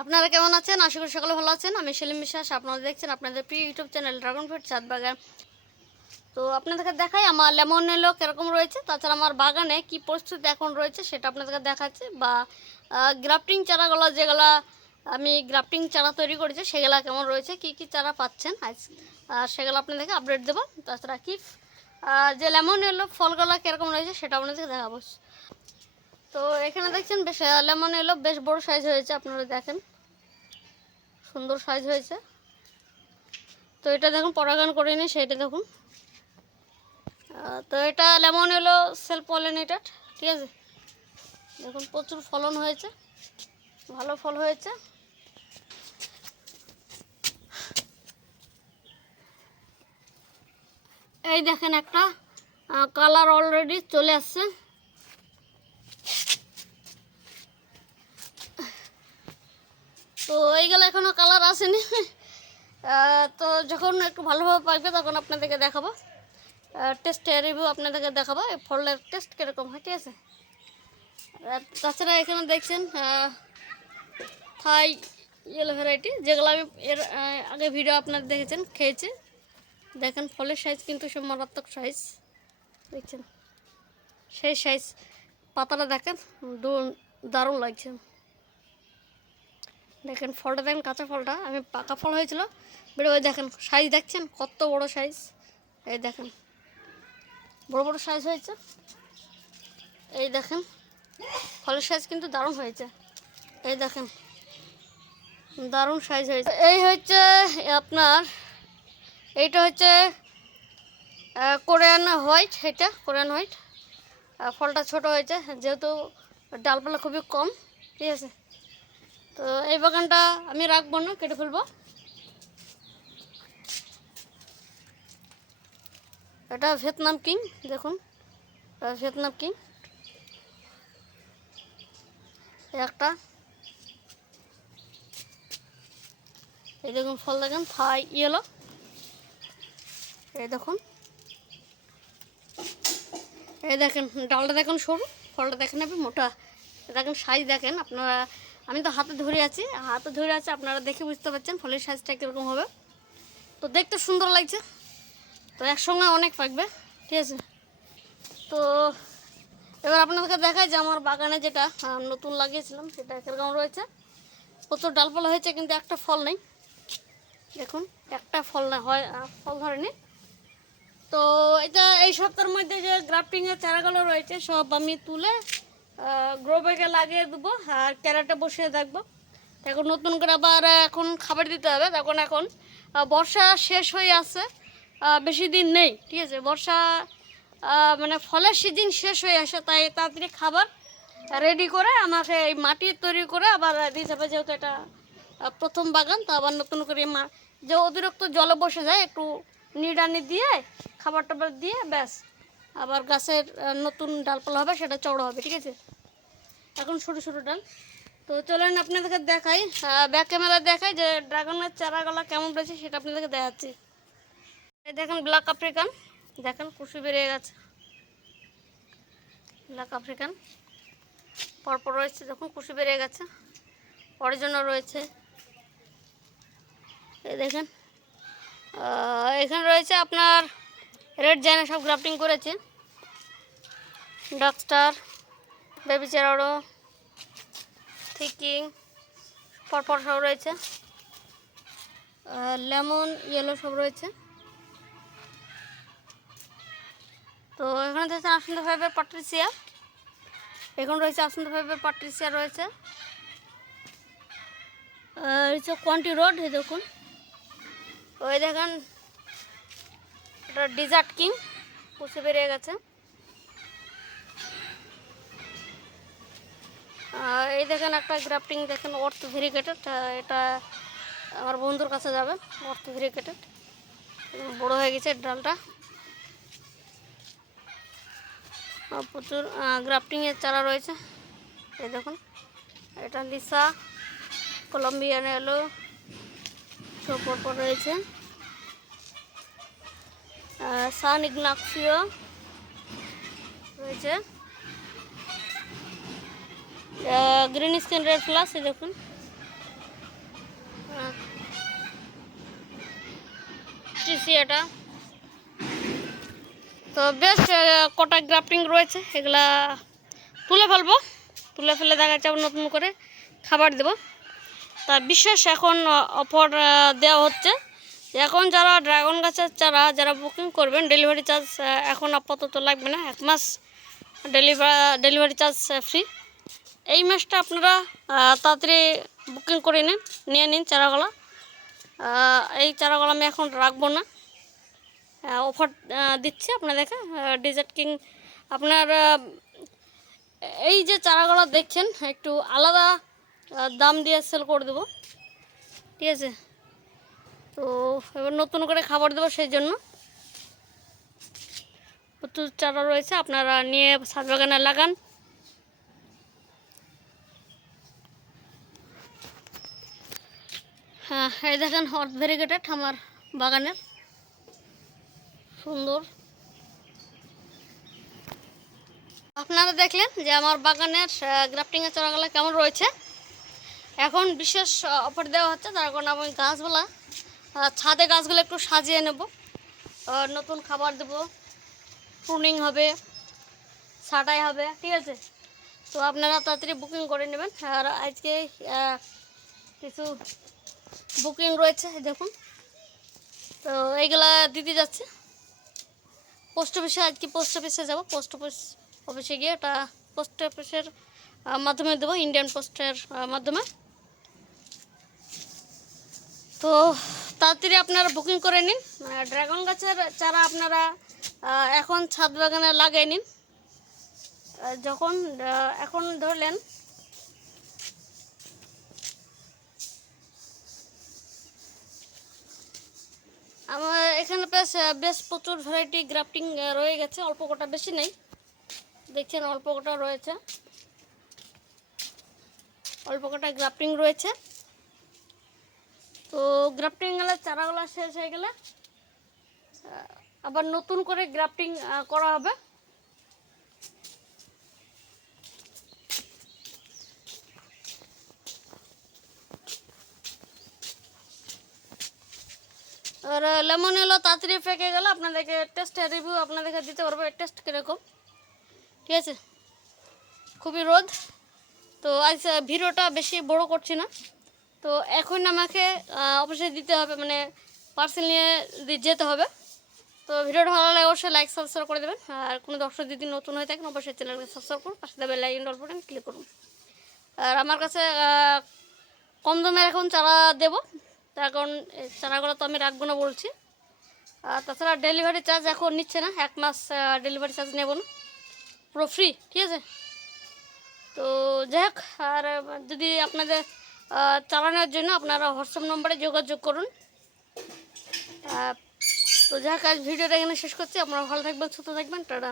আপনারা কেমন আছেন? আশা করি সকলে ভালো আছেন। আমি সেলিম বিশ্বাস, আপনারা দেখছেন আপনাদের প্রিয় ইউটিউব চ্যানেল ড্রাগন ফ্রুট চাঁদ বাগান তো আপনাদেরকে দেখাই, আমার লেমন এলো কীরকম রয়েছে, তাছাড়া আমার বাগানে কি পরিস্থিতি এখন রয়েছে সেটা আপনাদেরকে দেখাচ্ছে, বা গ্রাফটিং চারাগুলো যেগুলো আমি গ্রাফটিং চারা তৈরি করেছি সেগুলো কেমন রয়েছে, কি কি চারা পাচ্ছেন আজ আর সেগুলো আপনাদেরকে আপডেট দেবো। তাছাড়া কি যে লেমন এলো ফলগুলো কীরকম রয়েছে সেটা আপনাদেরকে দেখাবো। তো এখানে দেখছেন বেশ, লেমন এলো, বেশ বড় সাইজ হয়েছে, আপনারা দেখেন। সুন্দর সাইজ হয়েছে। তো এটা দেখুন পরাগান করিনি সেটা দেখুন। তো এটা লেমন এলো সেলফ পলিনেটেড ঠিক আছে? দেখুন, প্রচুর ফলন হয়েছে, ভালো ফল হয়েছে। এই দেখেন একটা কালার অলরেডি চলে আসছে। তো এইগুলো এখনও কালার আসেনি। তো যখন একটু ভালোভাবে পাকবে তখন আপনাদেরকে দেখাবো। টেস্ট রিভিউ আপনাদেরকে দেখাবো, এই ফলের টেস্ট কীরকম হয়, ঠিক আছে? তাছাড়া এখানে দেখছেন থাই ইয়েলো ভ্যারাইটি যেগুলো আমি এর আগে ভিডিও আপনারা দেখেছেন, খেয়েছি। দেখেন ফলের সাইজ কিন্তু সব মারাত্মক সাইজ দেখছেন? সেই সাইজ পাতাটা দেখেন দারুণ লাগছে। দেখেন ফলটা, দেখেন কাঁচা ফলটা। আমি পাকা ফল হয়েছিল। বেরো ওই দেখেন সাইজ দেখছেন? কত বড় সাইজ এই দেখেন, বড় বড় সাইজ হয়েছে। এই দেখেন, ফলের সাইজ কিন্তু দারুণ হয়েছে। এই দেখেন, দারুণ সাইজ হয়েছে। এই হচ্ছে আপনার, এইটা হচ্ছে কোরিয়ান হোয়াইট এটা কোরিয়ান হোয়াইট ফলটা ছোট হয়েছে, যেহেতু ডালপালা খুবই কম, ঠিক আছে? তো এই বাগানটা আমি রাখব না, কেটে ফেলব। এটা ভিয়েতনাম কিং, দেখুন। Vietnam king. একটা। এই দেখুন, ফল দেখেন, থাই ইয়েলো। এই দেখুন। এই দেখেন, ডালটা দেখেন সরু, ফলটা দেখেন আপনি মোটা। দেখেন, সাইজ দেখেন, আপনারা আমি তো হাতে ধরে আছি। হাতে ধরে আছে, আপনারা দেখে বুঝতে পারছেন ফলের সাইজটা কীরকম হবে। তো দেখতে সুন্দর লাগছে। তো একসঙ্গে অনেক পাকবে, ঠিক আছে? তো এবার আপনাদেরকে দেখায় যে আমার বাগানে যেটা নতুন লাগিয়েছিলাম, সেটা কীরকম রয়েছে। প্রচুর ডালপালা হয়েছে, কিন্তু একটা ফল নেই। দেখুন, একটা ফল না, হয় ফল ধরেনি। তো এটা এই সপ্তাহের মধ্যে যে গ্রাফটিংয়ের চারাগুলো রয়েছে, সব আমি তুলে গ্রো ব্যাগে লাগিয়ে দেবো আর ক্যারেটে বসিয়ে থাকব এখন নতুন করে আবার এখন খাবার দিতে হবে। তখন এখন বর্ষা শেষ হয়ে আহ, বেশি দিন নেই ঠিক আছে? বর্ষা মানে ফলের সিজন শেষ হয়ে আসে তাই তাড়াতাড়ি খাবার রেডি করে আমাকে এই মাটি তৈরি করে আবার দিতে হবে যেহেতু এটা প্রথম বাগান তো আবার নতুন করে মা যে অতিরিক্ত জলে বসে যায় একটু নিড়ানি দিয়ে খাবার টাবার দিয়ে ব্যাস। আবার গাছের নতুন ডালপালা হবে, সেটা চড়া হবে, ঠিক আছে? এখন ছোটো ছোটো ডাল। তো চলেন আপনাদেরকে দেখাই ব্যাক ক্যামেরা দেখাই যে ড্রাগনের চারাগুলো কেমন রয়েছে, সেটা আপনাদেরকে দেখাচ্ছি। দেখেন ব্ল্যাক আফ্রিকান, দেখেন কুশি বেরিয়ে গেছে। ব্ল্যাক আফ্রিকান, পরপর রয়েছে দেখুন কুশি বেরিয়ে গেছে অরিজিনাল রয়েছে। এই দেখেন এখানে রয়েছে আপনার রেড জায়না সব গ্রাফটিং করেছে। ডাকস্টার বেবি চেরারো থিকিং, পরপর সব রয়েছে। লেমন, ইয়েলো সব রয়েছে। তো এখানে রয়েছে আসন্ত ফাইভের পাট্রিসিয়া। এখন রয়েছে আসন্ত ফাইভের পাট্রিসিয়া রয়েছে। কোয়ান্টি রোড দেখুন। ওই দেখেন এটা ডিজার্ট কিং কুচে বেরিয়ে গেছে। এই দেখেন একটা গ্রাফটিং দেখেন অর্থ ভেরিকেটেড এটা আমার বন্ধুর কাছে যাবে অর্থ ভেরিকেটেড বড় হয়ে গেছে ডালটা। প্রচুর গ্রাফটিংয়ের চারা রয়েছে। এই দেখুন, এটা লিসা কলম্বিয়ান এলো সব পরপর রয়েছে। সান ইগনাক্সিও রয়েছে। গ্রিন স্ক্রিন রেড প্লাস দেখুন। এটা। তো বেশ কটা গ্রাফটিং রয়েছে, এগুলা তুলে ফেলব। তুলে ফেলে দেখা যাব নতুন করে খাবার দেব। তা বিশেষ এখন অফার দেওয়া হচ্ছে। এখন যারা ড্রাগন গাছের চারা, যারা বুকিং করবেন ডেলিভারি চার্জ এখন আপাতত লাগবে না, এক মাস ডেলিভার ডেলিভারি চার্জ ফ্রি এই মাসটা আপনারা তাড়াতাড়ি বুকিং করে নিন, নিয়ে নিন চারাগুলো। এই চারাগুলো আমি এখন রাখব না। অফার দিচ্ছি আপনাদেরকে ডিজার্ট কিং আপনার এই যে চারাগুলো দেখছেন, একটু আলাদা দাম দিয়ে সেল করে দেবো। ঠিক আছে? তো এবার নতুন করে খাবার দেবো সেই জন্য। প্রচুর চারা রয়েছে, আপনারা নিয়ে ছাদ বাগানে লাগান। হ্যাঁ এই দেখেন হট ভেরিগেটেড আমার বাগানের সুন্দর। আপনারা দেখলেন যে আমার বাগানের গ্রাফটিংয়ের চারাগুলো কেমন রয়েছে। এখন বিশেষ অফার দেওয়া হচ্ছে, তার কারণে আমি গাছগুলা ছাদে গাছগুলো একটু সাজিয়ে নেব। নতুন খাবার দেব। প্রুনিং হবে, ছাটাই হবে, ঠিক আছে? তো আপনারা তাড়াতাড়ি বুকিং করে নেবেন। আর আজকে কিছু বুকিং রয়েছে দেখুন। তো এইগুলা দিতে যাচ্ছে। পোস্ট অফিসে, আজকে পোস্ট অফিসে যাব। পোস্ট অফিস, অফিসে গিয়ে ওটা পোস্ট অফিসের মাধ্যমে দেবো, ইন্ডিয়ান পোস্টের মাধ্যমে। তো তাড়াতাড়ি আপনারা বুকিং করে নিন। ড্রাগন গাছের চারা আপনারা এখন ছাদ বাগানে লাগিয়ে নিন। যখন এখন ধরলেন। আমার এখানে বেশ বেশ প্রচুর ভ্যারাইটি গ্রাফটিং রয়ে গেছে। অল্প কটা বেশি নেই। দেখছেন, অল্প কটা রয়েছে। অল্প কটা গ্রাফটিং রয়েছে। তো গ্রাফটিং গেলে চারাগুলো শেষ হয়ে গেলে আবার নতুন করে গ্রাফটিং করা হবে। আর লেমন এলো, তাড়াতাড়ি ফেঁকে গেলে আপনাদেরকে টেস্ট রিভিউ আপনাদেরকে দিতে পারব টেস্ট কীরকম। ঠিক আছে? খুবই রোদ। তো আজ ভিডিওটা বেশি বড় করছি না। তো এখন আমাকে অবশ্যই দিতে হবে মানে পার্সেল নিয়ে যেতে হবে। তো ভিডিওটা ভালো লাগে অবশ্যই লাইক সাবস্ক্রাইব করে দেবেন। আর কোনো দর্শক যদি নতুন হয়ে থাকেন, অবশ্যই চ্যানেলকে সাবস্ক্রাইব করুন, পাশে দেবে লাইক ইন্ডল বাটন ক্লিক করুন। আর আমার কাছে কম দামের এখন চারা দেবো। তার কারণ চারাগুলো তো আমি রাখব না বলছি। আর তাছাড়া ডেলিভারি চার্জ এখন নিচ্ছে না, এক মাস ডেলিভারি চার্জ নেব না। পুরো ফ্রি ঠিক আছে? তো যাই হোক, আর, যদি আপনাদের চালানোর জন্য আপনারা হোয়াটসঅ্যাপ নম্বরে যোগাযোগ করুন। তো যা কাজ ভিডিওটা এখানে শেষ করছি। আপনারা ভালো থাকবেন, সুস্থ থাকবেন। টাটা।